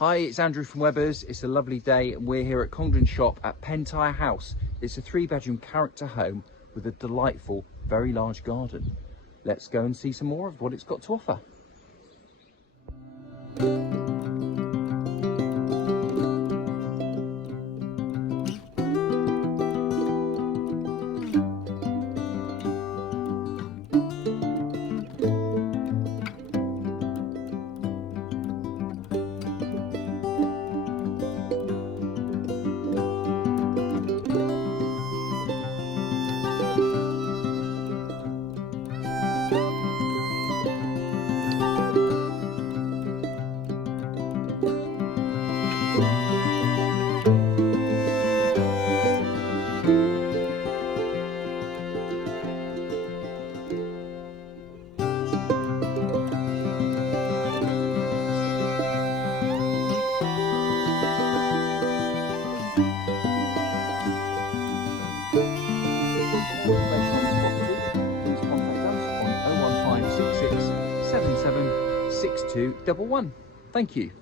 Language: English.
Hi, it's Andrew from Webbers. It's a lovely day and we're here at Congdons shop at Pentire House. It's a 3-bedroom character home with a delightful, very large garden. Let's go and see some more of what it's got to offer. Information on this property, please contact us on 01566 776211. Thank you.